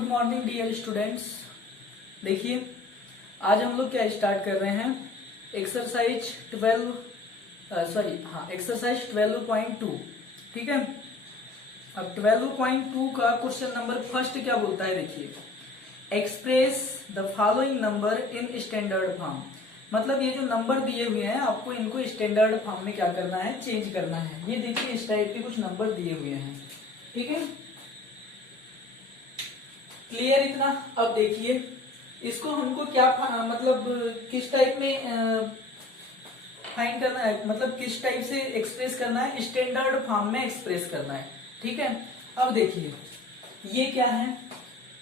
Good morning dear students. देखिए आज हम लोग क्या स्टार्ट कर रहे हैं, एक्सरसाइज 12.2। ठीक है, अब 12.2 का क्वेश्चन नंबर फर्स्ट क्या बोलता है, देखिए express the following number in standard form. मतलब ये जो नंबर दिए हुए हैं आपको इनको स्टैंडर्ड फॉर्म में क्या करना है, चेंज करना है। ये देखिए इस टाइप के कुछ नंबर दिए हुए हैं, ठीक है, क्लियर इतना। अब देखिए इसको हमको क्या मतलब किस टाइप में फाइंड करना है, मतलब किस टाइप से एक्सप्रेस करना है, स्टैंडर्ड फॉर्म में एक्सप्रेस करना है। ठीक है, अब देखिए ये क्या है,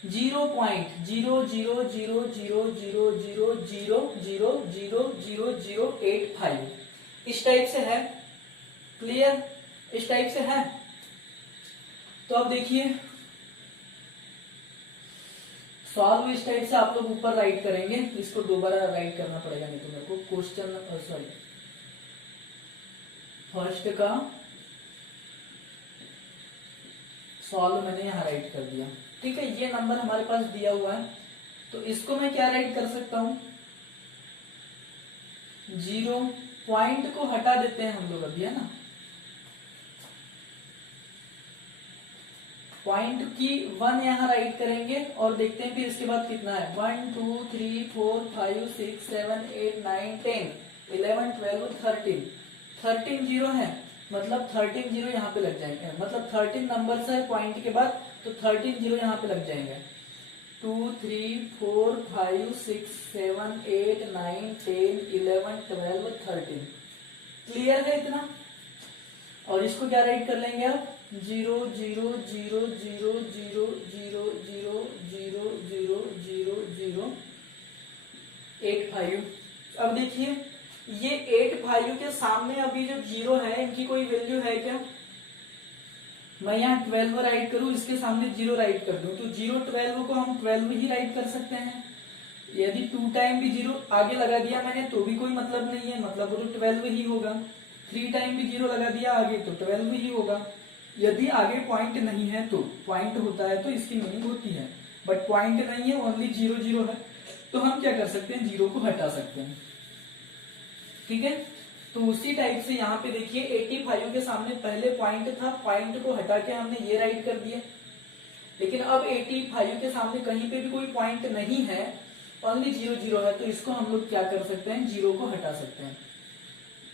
0.0000000000085 इस टाइप से है, क्लियर, इस टाइप से है। तो अब देखिए सॉल्व इस टाइप से आप लोग ऊपर राइट करेंगे, इसको दोबारा राइट करना पड़ेगा, नहीं तो मेरे को क्वेश्चन फर्स्ट का सॉल्व मैंने यहाँ राइट कर दिया। ठीक है, ये नंबर हमारे पास दिया हुआ है, तो इसको मैं क्या राइट कर सकता हूं, 0 पॉइंट को हटा देते हैं हम लोग अभी, है ना, पॉइंट की 1 यहाँ राइट करेंगे और देखते हैं फिर इसके बाद कितना है, 1 2 3 4 5 6 7 8 9 10 11 12 13 13 जीरो है, मतलब 13 जीरो यहाँ पे लग जाएंगे, मतलब 13 नंबर है पॉइंट के बाद, तो 13 जीरो यहाँ पे लग जाएंगे। 2 3 4 5 6 7 8 9 10 11 12 13 क्लियर है इतना। और इसको क्या राइट कर लेंगे आप, 0 0 0 0 0 0 0 0 0 0 0 8 5। अब देखिए ये 8 5 के सामने अभी जो 0 है इनकी कोई वैल्यू है क्या, मैं यहाँ 12 राइट करूं, इसके सामने 0 राइट कर दूं, तो 0 12 को हम 12 ही राइट कर सकते हैं। यदि 2 टाइम भी 0 आगे लगा दिया मैंने तो भी कोई मतलब नहीं है, मतलब वो तो 12 ही होगा। 3 टाइम भी 0 लगा दिया आगे तो 12 ही होगा। यदि आगे पॉइंट नहीं है तो पॉइंट होता है तो इसकी मीनिंग होती है, बट पॉइंट नहीं है, ओनली 0 0 है, तो हम क्या कर सकते हैं, 0 को हटा सकते हैं। ठीक है, तो उसी टाइप से यहाँ पे देखिए 85 के सामने पहले पॉइंट था, पॉइंट को हटा के हमने ये राइट कर दिया, लेकिन अब 85 के सामने कहीं पे भी कोई पॉइंट नहीं है, ओनली 0 0 है, तो इसको हम लोग क्या कर सकते हैं, 0 को हटा सकते हैं।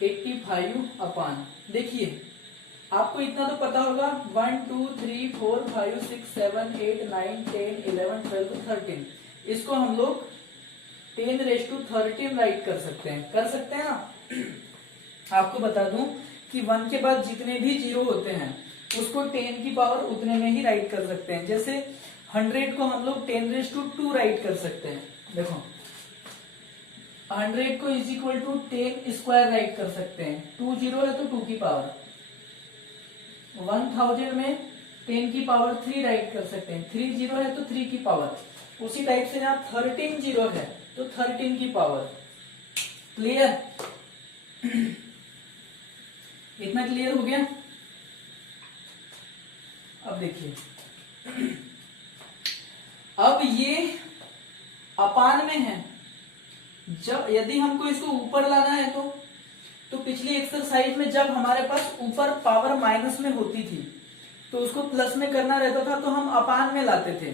85 अपान, देखिए आपको इतना तो पता होगा, 1 2 3 4 5 6 7 8 9 10 11 12 13, इसको हम लोग 10⁻13 राइट कर सकते हैं ना। आपको बता दूं कि 1 के बाद जितने भी 0 होते हैं उसको 10 की पावर उतने में ही राइट कर सकते हैं। जैसे 100 को हम लोग 10⁻2 राइट कर सकते हैं, देखो 100 को is equal to 10 square write कर सकते हैं, 2 0 है तो 2 की पावर, 1000 में 10 की पावर 3 राइट कर सकते हैं, 3 0 है तो 3 की पावर, उसी टाइप से यहाँ 13 0 है तो 13 की पावर। क्लियर, इतना क्लियर हो गया। अब देखिए अब ये अपान में है, जब यदि हमको इसको ऊपर लाना है तो पिछली एक्सरसाइज में जब हमारे पास ऊपर पावर माइनस में होती थी तो उसको प्लस में करना रहता था तो हम अपान में लाते थे,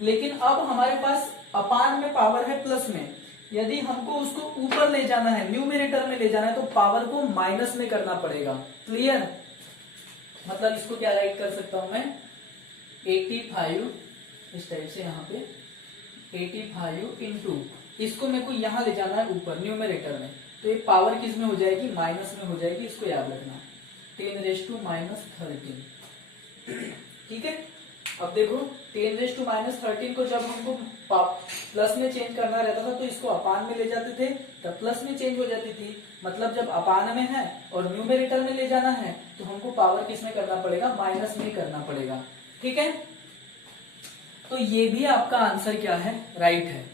लेकिन अब हमारे पास अपान में पावर है प्लस में, यदि हमको उसको ऊपर ले जाना है, न्यूमरेटर में ले जाना है, तो पावर को माइनस में करना पड़ेगा। क्लियर, मतलब इसको क्या राइट कर सकता हूं मैं, 85 इस टाइप से, यहाँ पे 85 इंटू, इसको मेरे को यहां ले जाना है ऊपर न्यूमरेटर में, तो ये पावर किस में हो जाएगी, माइनस में हो जाएगी, इसको याद रखना, 10⁻13। ठीक है, अब देखो 10⁻13 को जब हमको प्लस में चेंज करना रहता था तो इसको अपान में ले जाते थे, तब प्लस में चेंज हो जाती थी, मतलब जब अपान में है और न्यूमरेटर में ले जाना है तो हमको पावर किस में करना पड़ेगा, माइनस में करना पड़ेगा। ठीक है, तो ये भी आपका आंसर क्या है, राइट है,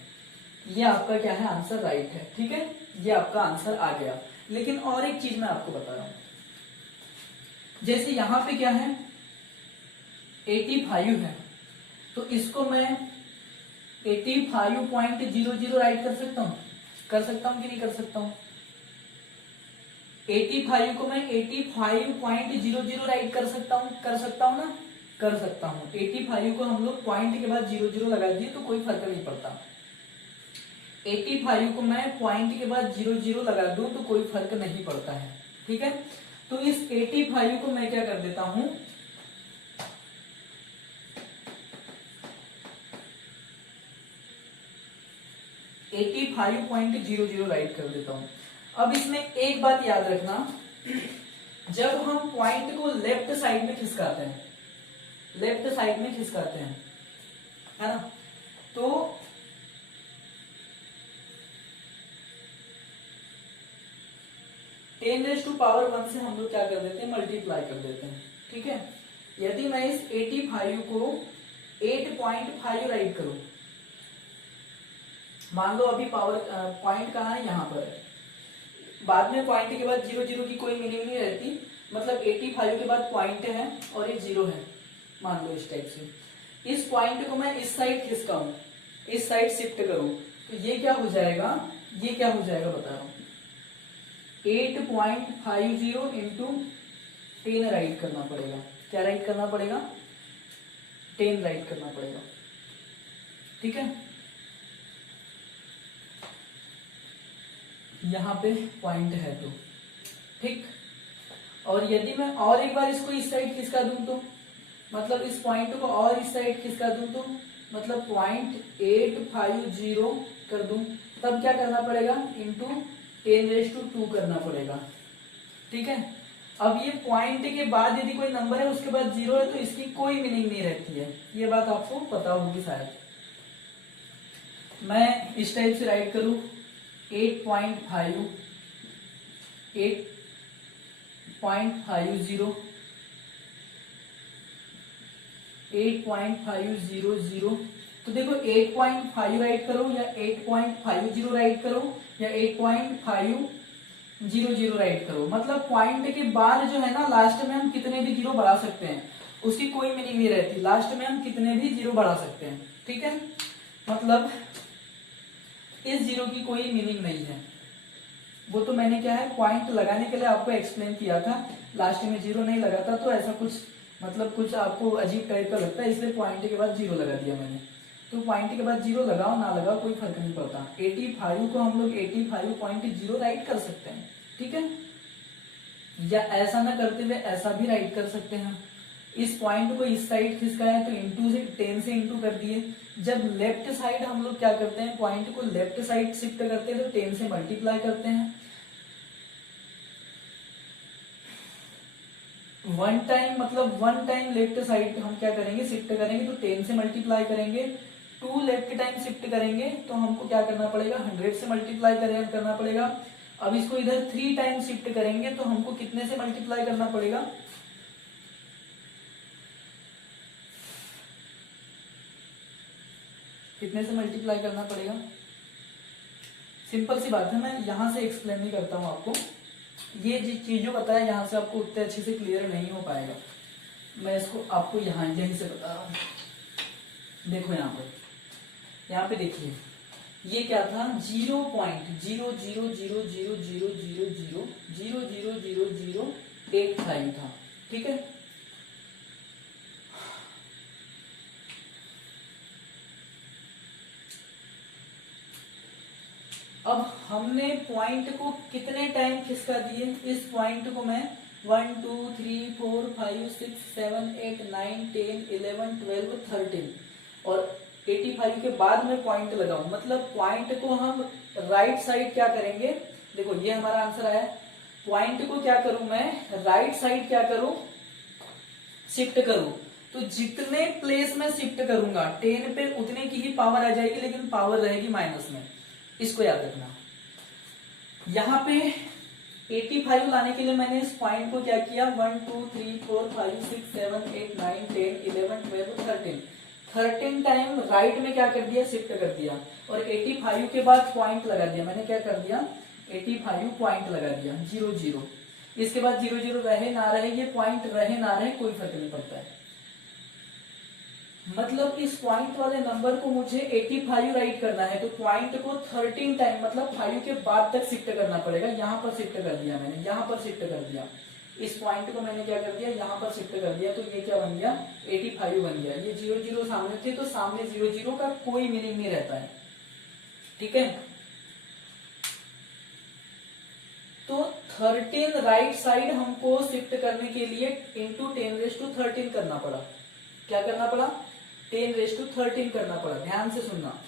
ये आपका क्या है, आंसर राइट है। ठीक है, ये आपका आंसर आ गया। लेकिन और एक चीज मैं आपको बता रहा हूं, जैसे यहां पे क्या है, 85 है, तो इसको मैं 85.00 राइट कर सकता हूँ कि नहीं कर सकता हूँ? 85 को मैं 85.00 राइट कर सकता हूँ ना? कर सकता हूँ। 85 को हम लोग पॉइंट के बाद 00 लगा दिए तो कोई फर्क नहीं पड़ता। 85 को मैं पॉइंट के बाद 00 लगा दूं तो कोई फर्क नहीं पड़ता है। ठीक है, तो इस 85 को मैं क्या कर देता हूं, .00 राइट कर देता हूं। अब इसमें एक बात याद रखना, जब हम पॉइंट को लेफ्ट साइड में खिसकाते हैं, है ना, तो (10⁻⁻1 से हम लोग क्या कर देते हैं, मल्टीप्लाई कर देते हैं। ठीक है, यदि मैं इस 85 को 8.5 राइट करूं, मान लो अभी पावर पॉइंट कहाँ है, यहां पर है, बाद में पॉइंट के बाद 00 की कोई मीनिंग नहीं रहती, मतलब 85 के बाद पॉइंट है और ये 0 है, मान लो इस टाइप से। इस पॉइंट को मैं इस साइड खिसकाऊं, इस साइड शिफ्ट करूं, तो ये क्या हो जाएगा, बता रहा हूं, 8.50 इंटू 10 राइट करना पड़ेगा। क्या राइट करना पड़ेगा, 10 राइट करना पड़ेगा। ठीक है, यहां पे पॉइंट है तो ठीक। और यदि मैं और एक बार इसको इस साइड खिसका दूं तो, मतलब इस पॉइंट को और इस साइड खिसका दूं तो, मतलब .850 कर दूं, तब क्या करना पड़ेगा, इंटू 10⁻² करना पड़ेगा। ठीक है, अब ये पॉइंट के बाद यदि कोई नंबर है उसके बाद 0 है तो इसकी कोई मीनिंग नहीं रहती है, ये बात आपको पता होगी शायद। मैं इस टाइप से राइट करूं 8.50 8.500, तो देखो 8.5 राइट करो या 8.50 राइट करो या 8.500 राइट करो, मतलब पॉइंट के बाद जो है ना, लास्ट में हम कितने भी 0 बढ़ा सकते हैं, उसकी कोई मीनिंग नहीं रहती, लास्ट में हम कितने भी 0 बढ़ा सकते हैं। ठीक है, मतलब इस 0 की कोई मीनिंग नहीं है, वो तो मैंने क्या है, पॉइंट लगाने के लिए आपको एक्सप्लेन किया था, लास्ट में 0 नहीं लगा था तो ऐसा कुछ, मतलब कुछ आपको अजीब टाइप का लगता है, इसलिए पॉइंट के बाद 0 लगा दिया मैंने। तो पॉइंट के बाद 0 लगाओ ना लगाओ कोई फर्क नहीं पड़ता। 85 को हम लोग 85.0 राइट कर सकते हैं। ठीक है, या ऐसा ना करते हुए ऐसा भी राइट कर सकते हैं, इस पॉइंट को इस साइड खिसकाया तो इंटू से 10 से इंटू कर दिए। जब लेफ्ट साइड हम लोग क्या करते हैं, पॉइंट को लेफ्ट साइड शिफ्ट करते हैं तो 10 से मल्टीप्लाई करते हैं। वन टाइम लेफ्ट साइड हम क्या करेंगे, शिफ्ट करेंगे तो 10 से मल्टीप्लाई करेंगे। 2 लेफ्ट टाइम शिफ्ट करेंगे तो हमको क्या करना पड़ेगा, 100 से मल्टीप्लाई करना पड़ेगा। अब इसको इधर 3 टाइम शिफ्ट करेंगे तो हमको कितने से मल्टीप्लाई करना पड़ेगा, कितने से मल्टीप्लाई करना पड़ेगा, सिंपल सी बात है, मैं यहां से एक्सप्लेन नहीं करता हूं आपको, ये चीजों बताया यहाँ से आपको उतने अच्छे से क्लियर नहीं हो पाएगा, मैं इसको आपको यहीं से बता रहा हूँ। देखो यहाँ पे देखिए, ये क्या था, 0.000000000085 था। ठीक है, अब हमने पॉइंट को कितने टाइम खिसका दिए, इस पॉइंट को मैं 1 2 3 4 5 6 7 8 9 10 11 12 13 और 85 के बाद में पॉइंट लगाऊं, मतलब पॉइंट को हम राइट साइड क्या करेंगे, देखो ये हमारा आंसर आया। पॉइंट को क्या करूं मैं, राइट साइड क्या करूं, शिफ्ट करूं, तो जितने प्लेस में शिफ्ट करूंगा 10 पे उतने की ही पावर आ जाएगी, लेकिन पावर रहेगी माइनस में, इसको याद रखना। यहाँ पे 85 लाने के लिए मैंने इस पॉइंट को क्या किया, 1 2 3 4 5 6 7 8 9 10 11 12 13 टाइम राइट में क्या कर दिया, शिफ्ट कर दिया, और 85 के बाद पॉइंट लगा दिया। मैंने क्या कर दिया, 85 पॉइंट लगा दिया, 0 0, इसके बाद 0 0 रहे ना रहे, ये पॉइंट रहे ना रहे कोई फर्क नहीं पड़ता है। मतलब इस पॉइंट वाले नंबर को मुझे 85 राइट करना है, तो पॉइंट को 13 टाइम मतलब 5 के बाद तक शिफ्ट करना पड़ेगा। यहाँ पर शिफ्ट कर दिया मैंने, यहाँ पर शिफ्ट कर दिया, इस पॉइंट को मैंने क्या कर दिया, यहाँ पर शिफ्ट कर दिया, तो ये क्या बन गया, 85 बन गया। ये 0 0 सामने थे, तो सामने 0 0 का कोई मीनिंग नहीं रहता है, ठीक है। तो 13 राइट साइड हमको शिफ्ट करने के लिए इंटू 10⁻13 करना पड़ा। क्या करना पड़ा, 10⁻13 करना पड़ा, ध्यान से सुनना।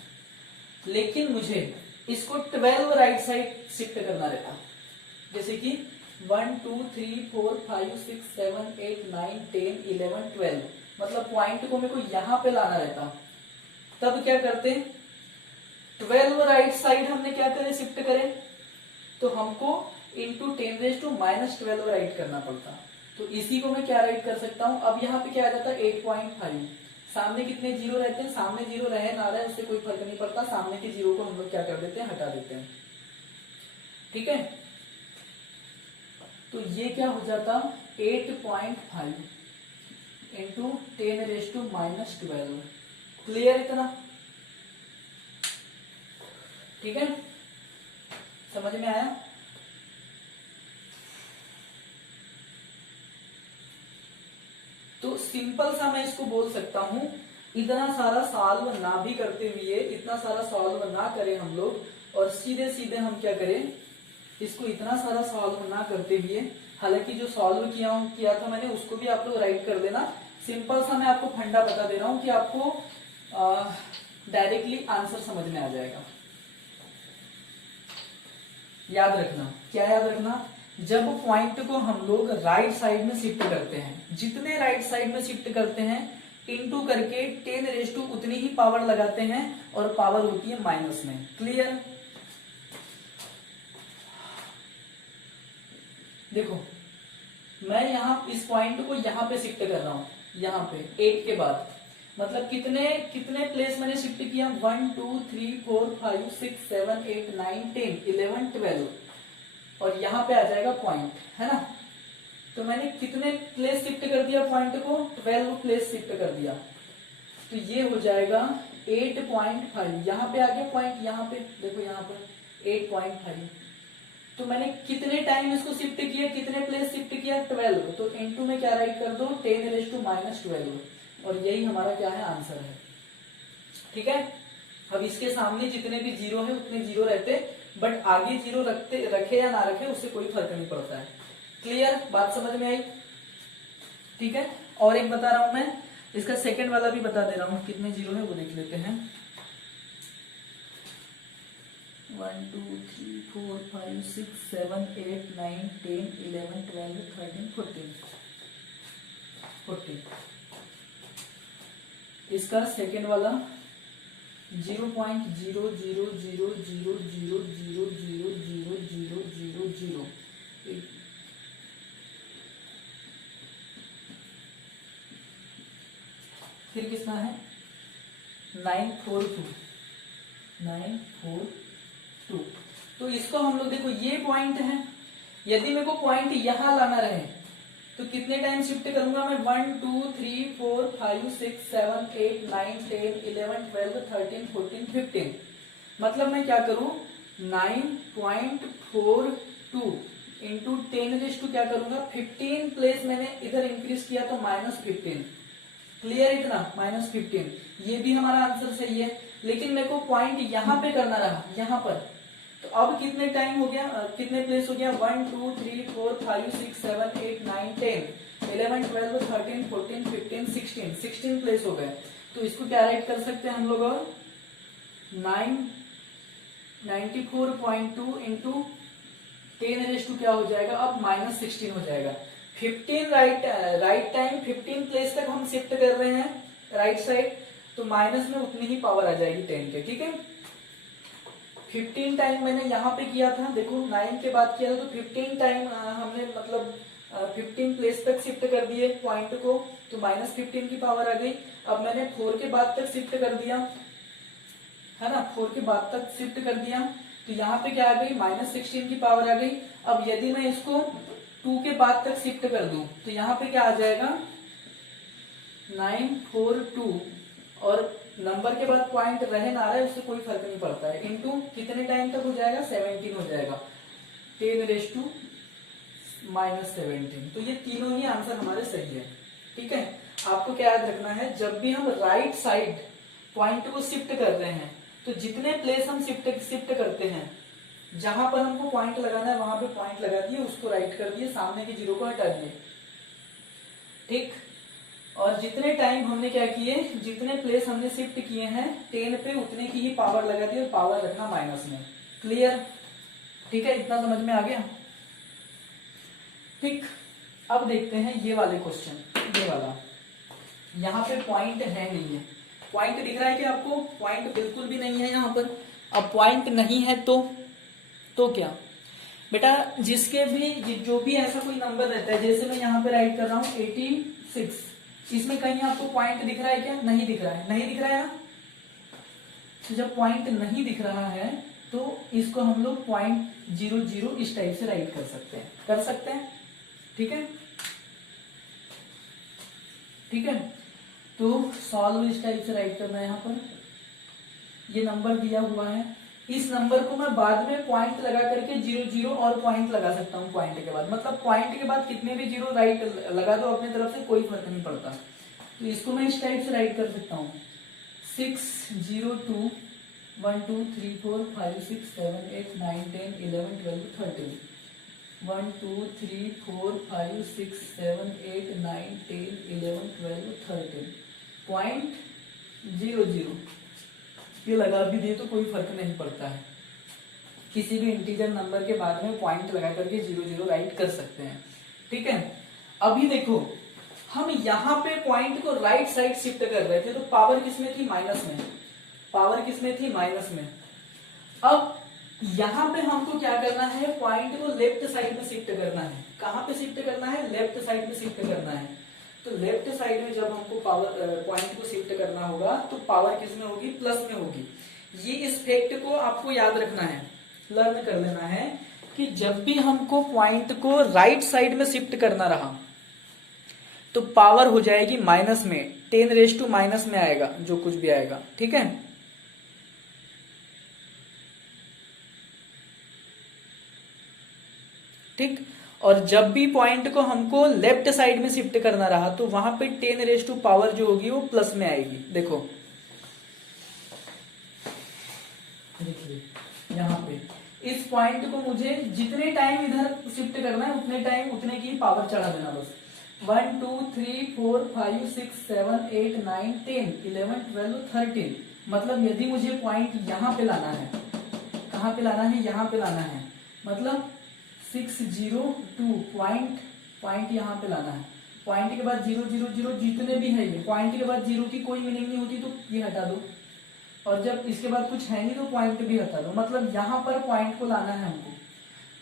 लेकिन मुझे इसको 12 राइट साइड शिफ्ट करना रहता, जैसे कि 1 2 3 4 5 6 7 8 9 10 11 12, मतलब पॉइंट को मेरे को यहां पे लाना रहता। तब क्या करते, 12 राइट साइड हमने क्या करे, शिफ्ट करे, तो हमको इंटू 10⁻−12 राइट करना पड़ता। तो इसी को मैं क्या राइट कर सकता हूं, अब यहाँ पे क्या आ जाता है 8.5। सामने कितने जीरो रहते हैं, सामने जीरो रहे ना रहे उससे कोई फर्क नहीं पड़ता, सामने के जीरो को हम लोग क्या कर देते हैं, हटा देते हैं, ठीक है। तो ये क्या हो जाता, 8.5 इंटू 10⁻−12। क्लियर इतना, ठीक है, समझ में आया। तो सिंपल सा मैं इसको बोल सकता हूं, इतना सारा सॉल्व ना भी करते हुए, इतना सारा सॉल्व ना करें हम लोग, और सीधे सीधे हम क्या करें, इसको इतना सारा सॉल्व ना करते हुए, हालांकि जो सॉल्व किया था मैंने उसको भी आप लोग राइट कर देना। सिंपल सा मैं आपको फंडा बता दे रहा हूं कि आपको डायरेक्टली आंसर समझ में आ जाएगा। याद रखना, क्या याद रखना, जब पॉइंट को हम लोग राइट साइड में शिफ्ट करते हैं, जितने राइट साइड में शिफ्ट करते हैं इनटू करके 10 उतनी ही पावर लगाते हैं, और पावर होती है माइनस में। क्लियर, देखो मैं यहां इस पॉइंट को यहां पे शिफ्ट कर रहा हूं, यहां पे 8 के बाद, मतलब कितने कितने प्लेस मैंने शिफ्ट किया, 1 2 3 4 5 6 7 8 9 10 11 12, और यहां पे आ जाएगा पॉइंट, है ना। तो मैंने कितने प्लेस शिफ्ट कर दिया पॉइंट को, 12 प्लेस शिफ्ट कर दिया, तो ये हो जाएगा 8.5। यहां पे आ गया पॉइंट, यहां पे देखो, यहां पर 8.5। तो मैंने कितने टाइम इसको शिफ्ट किया, कितने प्लेस शिफ्ट किया, 12, तो इनटू में क्या राइट कर दो, 10⁻−12, और यही हमारा क्या है, आंसर है, ठीक है। अब इसके सामने जितने भी जीरो है उतने जीरो रहते, बट आगे जीरो रखे या ना रखे उससे कोई फर्क नहीं पड़ता है। क्लियर, बात समझ में आई, ठीक है। और एक बता रहा हूं मैं, इसका सेकंड वाला भी बता दे रहा हूं, कितने जीरो है वो देख लेते हैं। 1 2 3 4 5 6 7 8 9 10 11 12 13 14। इसका सेकंड वाला 0.000000000000। फिर कितना है, 942। तो इसको हम लोग देखो, ये पॉइंट है, यदि मेरे को पॉइंट यहां लाना रहे तो कितने टाइम शिफ्ट करूंगा मैं, 1 2 3 4 5 6 7 8 9 10 11 12 13 14 15, मतलब मैं क्या करूं, 9.42 इंटू 10 क्या करूंगा, 15 प्लेस मैंने इधर इंक्रीज किया तो -15। क्लियर इतना, -15, ये भी हमारा आंसर सही है। लेकिन मेरे को पॉइंट यहां पे करना रहा, यहां पर, तो अब कितने टाइम हो गया, कितने प्लेस हो गया, 1 2 3 4 5 6 7 8 9 10 11 12 13 14 15 16 प्लेस हो गए। तो इसको क्या राइट कर सकते हैं हम लोग, 94.2 इंटू 10 क्या हो जाएगा, अब -16 हो जाएगा। 15 राइट टाइम 15 प्लेस तक हम शिफ्ट कर रहे हैं राइट साइड, तो माइनस में उतनी ही पावर आ जाएगी 10 के, ठीक है। 15 टाइम मैंने यहाँ पे किया था, देखो 9 के बाद किया था, तो 15 टाइम हमने मतलब 15 प्लेस तक शिफ्ट कर दिए पॉइंट को, तो -15 की पावर आ गई। अब मैंने 4 के बाद तक शिफ्ट कर दिया, है ना, 4 के बाद तक शिफ्ट कर दिया, तो यहाँ पे क्या आ गई, -16 की पावर आ गई। अब यदि मैं इसको 2 के बाद तक शिफ्ट कर दूं, तो यहाँ पे क्या आ जाएगा, 942 और नंबर के बाद पॉइंट रहे ना रहे उससे कोई फर्क नहीं पड़ता है। इनटू कितने टाइम तक हो जाएगा, 17 हो जाएगा, 10⁻⁻17। तो ये तीनों ही आंसर हमारे सही है। ठीक है, आपको क्या याद रखना है, जब भी हम राइट साइड पॉइंट को शिफ्ट कर रहे हैं तो जितने प्लेस हम शिफ्ट करते हैं, जहां पर हमको पॉइंट लगाना है वहां पे पॉइंट लगा दिए, उसको राइट कर दिए, सामने के जीरो को हटा दिए। ठीक, और जितने टाइम हमने क्या किए, जितने प्लेस हमने शिफ्ट किए हैं 10 पे, उतने की ही पावर लगा दी और पावर रखना माइनस में। क्लियर? ठीक है, इतना समझ में आ गया। ठीक, अब देखते हैं ये वाले क्वेश्चन, ये वाला। यहाँ पे पॉइंट है नहीं है, पॉइंट दिख रहा है क्या आपको? पॉइंट बिल्कुल भी नहीं है यहाँ पर। अब पॉइंट नहीं है तो क्या बेटा, जिसके भी जो भी ऐसा कोई नंबर रहता है, जैसे मैं यहाँ पे राइट कर रहा हूँ 86, इसमें कहीं आपको पॉइंट दिख रहा है क्या? नहीं दिख रहा है, नहीं दिख रहा है ना। तो जब पॉइंट नहीं दिख रहा है तो इसको हम लोग .00 इस टाइप से राइट कर सकते हैं, कर सकते हैं। ठीक है, ठीक है, तो सॉल्व इस टाइप से राइट करना है। यहाँ पर ये नंबर दिया हुआ है, इस नंबर को मैं बाद में पॉइंट लगा करके 00 और पॉइंट लगा सकता हूँ पॉइंट के बाद, मतलब पॉइंट के बाद कितने भी जीरो राइट लगा दो अपनी तरफ से, कोई फर्क नहीं पड़ता। तो इसको मैं इस टाइप से राइट कर सकता हूँ 602 1 2 3 4 5 6 7 8 9 10 11 12 13 1 2 3 4 5 6 7 8 9 10 11 12 13 .00 ये लगा भी दे तो कोई फर्क नहीं पड़ता है, किसी भी इंटीजर नंबर के बाद में पॉइंट लगा करके 00 राइट कर सकते हैं। ठीक है, अभी देखो हम यहाँ पे पॉइंट को राइट साइड शिफ्ट कर रहे थे तो पावर किसमें थी? माइनस में। पावर किसमें थी? माइनस में। अब यहाँ पे हमको क्या करना है, पॉइंट को लेफ्ट साइड में शिफ्ट करना है। कहाँ पे शिफ्ट करना है? लेफ्ट साइड में शिफ्ट करना है। तो लेफ्ट साइड में जब हमको पावर पॉइंट को शिफ्ट करना होगा तो पावर किसमें होगी? प्लस में होगी। ये इस फैक्ट को आपको याद रखना है, लर्न कर लेना है कि जब भी हमको पॉइंट को राइट साइड में शिफ्ट करना रहा तो पावर हो जाएगी माइनस में, 10⁻⁻ में आएगा जो कुछ भी आएगा। ठीक है, ठीक, और जब भी पॉइंट को हमको लेफ्ट साइड में शिफ्ट करना रहा तो वहां पे 10⁻⁻ जो होगी वो प्लस में आएगी। देखो देखिए यहाँ पे इस पॉइंट को मुझे जितने टाइम इधर शिफ्ट करना है उतने टाइम उतने की पावर चढ़ा देना बस। 1 2 3 4 5 6 7 8 9 10 11 12 13। मतलब यदि मुझे पॉइंट यहाँ पे लाना है, कहाँ पे लाना है? यहाँ पे लाना है, मतलब 602 पॉइंट यहाँ पे लाना है। पॉइंट के बाद 000 जितने भी है, ये पॉइंट के बाद जीरो की कोई मीनिंग नहीं होती तो ये हटा दो, और जब इसके बाद कुछ है नहीं तो पॉइंट भी हटा दो। मतलब यहाँ पर पॉइंट को लाना है हमको।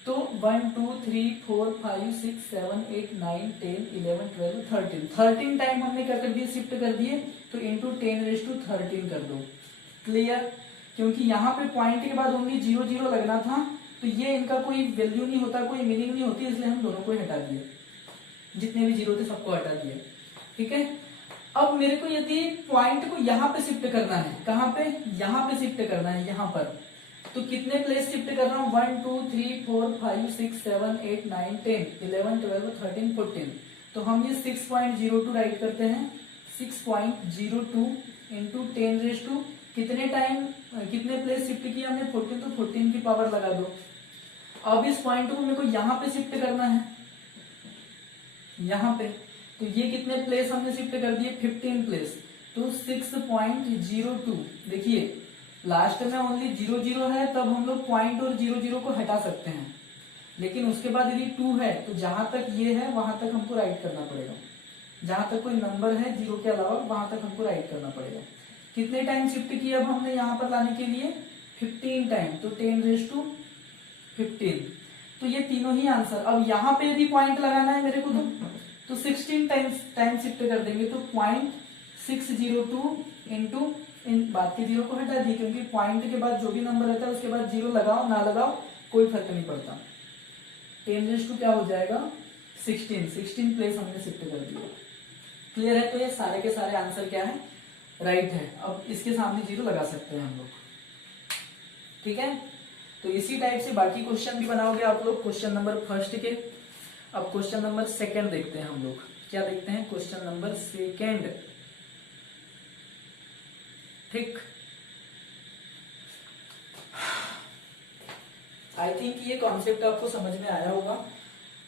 तो 1 2 3 4 5 6 7 8 9 10 11 12 13 टाइम हमने क्या कर दिए? शिफ्ट कर दिए। तो इंटू 10⁻13 कर दो। क्लियर? क्योंकि यहाँ पे पॉइंट के बाद ओनली 00 लगना था तो ये इनका कोई वैल्यू नहीं होता, कोई मीनिंग नहीं होती, इसलिए हम दोनों को हटा दिए, जितने भी जीरो थे सबको हटा दिए। ठीक है, अब मेरे को यदि पॉइंट को यहाँ पे शिफ्ट करना है, कहाँ पे? यहाँ पे शिफ्ट करना है, यहाँ पर, तो कितने प्लेस शिफ्ट कर रहा हूँ? 1 2 3 4 5 6 7 8 9 10 11 12 13 14। तो हम ये 6.02 राइट करते हैं। 6.02 इंटू 10⁻, कितने टाइम कितने प्लेस शिफ्ट किया हमने? 14, तो 14 की पावर लगा दो। अब इस पॉइंट को मेरे को यहाँ पे शिफ्ट करना है, यहाँ पे, तो ये कितने प्लेस हमने शिफ्ट कर दिए? 15 प्लेस। तो 6.02। देखिए लास्ट में ओनली 00 है, तब हम लोग पॉइंट और 00 को हटा सकते हैं, लेकिन उसके बाद यदि 2 है तो जहां तक ये है वहां तक हमको राइट करना पड़ेगा। जहां तक कोई नंबर है जीरो के अलावा वहां तक हमको राइट करना पड़ेगा। कितने टाइम शिफ्ट किया अब हमने यहाँ पर लाने के लिए? 15 टाइम। तो 10⁻15। तो ये तीनों ही आंसर। अब यहाँ पे यदि पॉइंट लगाना है मेरे को तो 16 टाइम शिफ्ट कर देंगे। तो 0.602 इंटू, इन बाद के जीरो को हटा दिए, क्योंकि पॉइंट के बाद जो भी नंबर रहता है उसके बाद जीरो लगाओ ना लगाओ कोई फर्क नहीं पड़ता। 10⁻2 क्या हो जाएगा? 16 प्लेस हमने शिफ्ट कर दिया। क्लियर है? तो ये सारे के सारे आंसर क्या है? राइट है। अब इसके सामने 0 लगा सकते हैं हम लोग, ठीक है। तो इसी टाइप से बाकी क्वेश्चन भी बनाओगे आप लोग क्वेश्चन नंबर फर्स्ट के। अब क्वेश्चन नंबर सेकंड देखते हैं हम लोग। क्या देखते हैं? क्वेश्चन नंबर सेकंड, ठीक। आई थिंक ये कॉन्सेप्ट आपको समझ में आया होगा।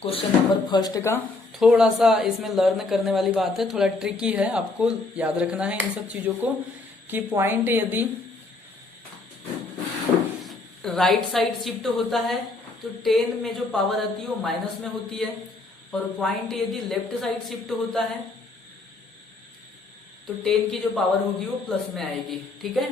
क्वेश्चन नंबर फर्स्ट का थोड़ा सा इसमें लर्न करने वाली बात है, थोड़ा ट्रिकी है, आपको याद रखना है इन सब चीजों को कि पॉइंट यदि राइट साइड शिफ्ट होता है तो 10 में जो पावर आती है वो माइनस में होती है, और पॉइंट यदि लेफ्ट साइड शिफ्ट होता है तो 10 की जो पावर होगी वो प्लस में आएगी, ठीक है।